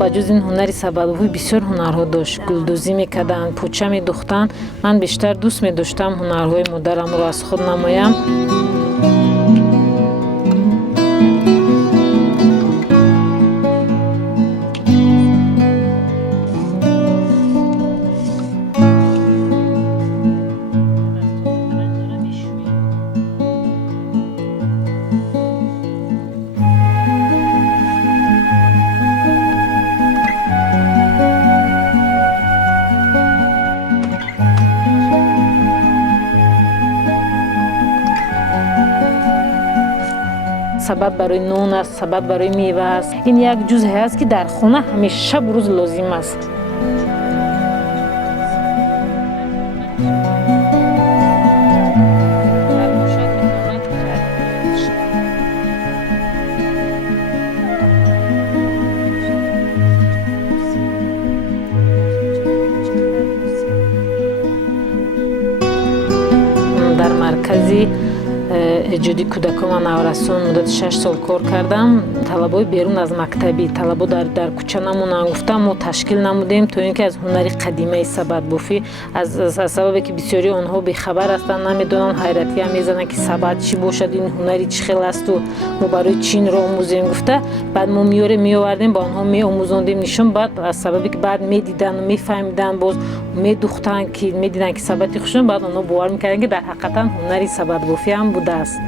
بجز این هنری سبدبافی بسیار هنرها داشت. گلدوزی میکردن، پوچه میدوختن. من بیشتر دوست می‌داشتم هنرهای مادرم رو از خود نمایم. سبد برای نون است، سبد برای میوه است. این یک جزئی است که در خانه همیشه شب و روز لازم است. در مرکزی ایجادی کودکان و نوآوران مدت 6 سال کار کردم. طلبای بیرون از مکتبی، طلبا در کوچه نمونن، گفتم ما تشکیل نمودیم تا اینکه از هنر قدیمی سبدبافی از سببی که بسیاری آنها بی‌خبر هستند، نمیدونن، حیرتی هم میزنن که سبد چی باشد، این هنری چه خیلی است و ما برای چین را آموزیم. گفته بعد ما میآوردیم با آنها میآموزاندیم نشون. بعد از سببی که بعد میدیدن و میفهمیدن، باز میدوختن که میدیدن که سبدی خوشون، بعد آنها باور میکردن که در حقیقت هنری سبدبافی هم بوده است.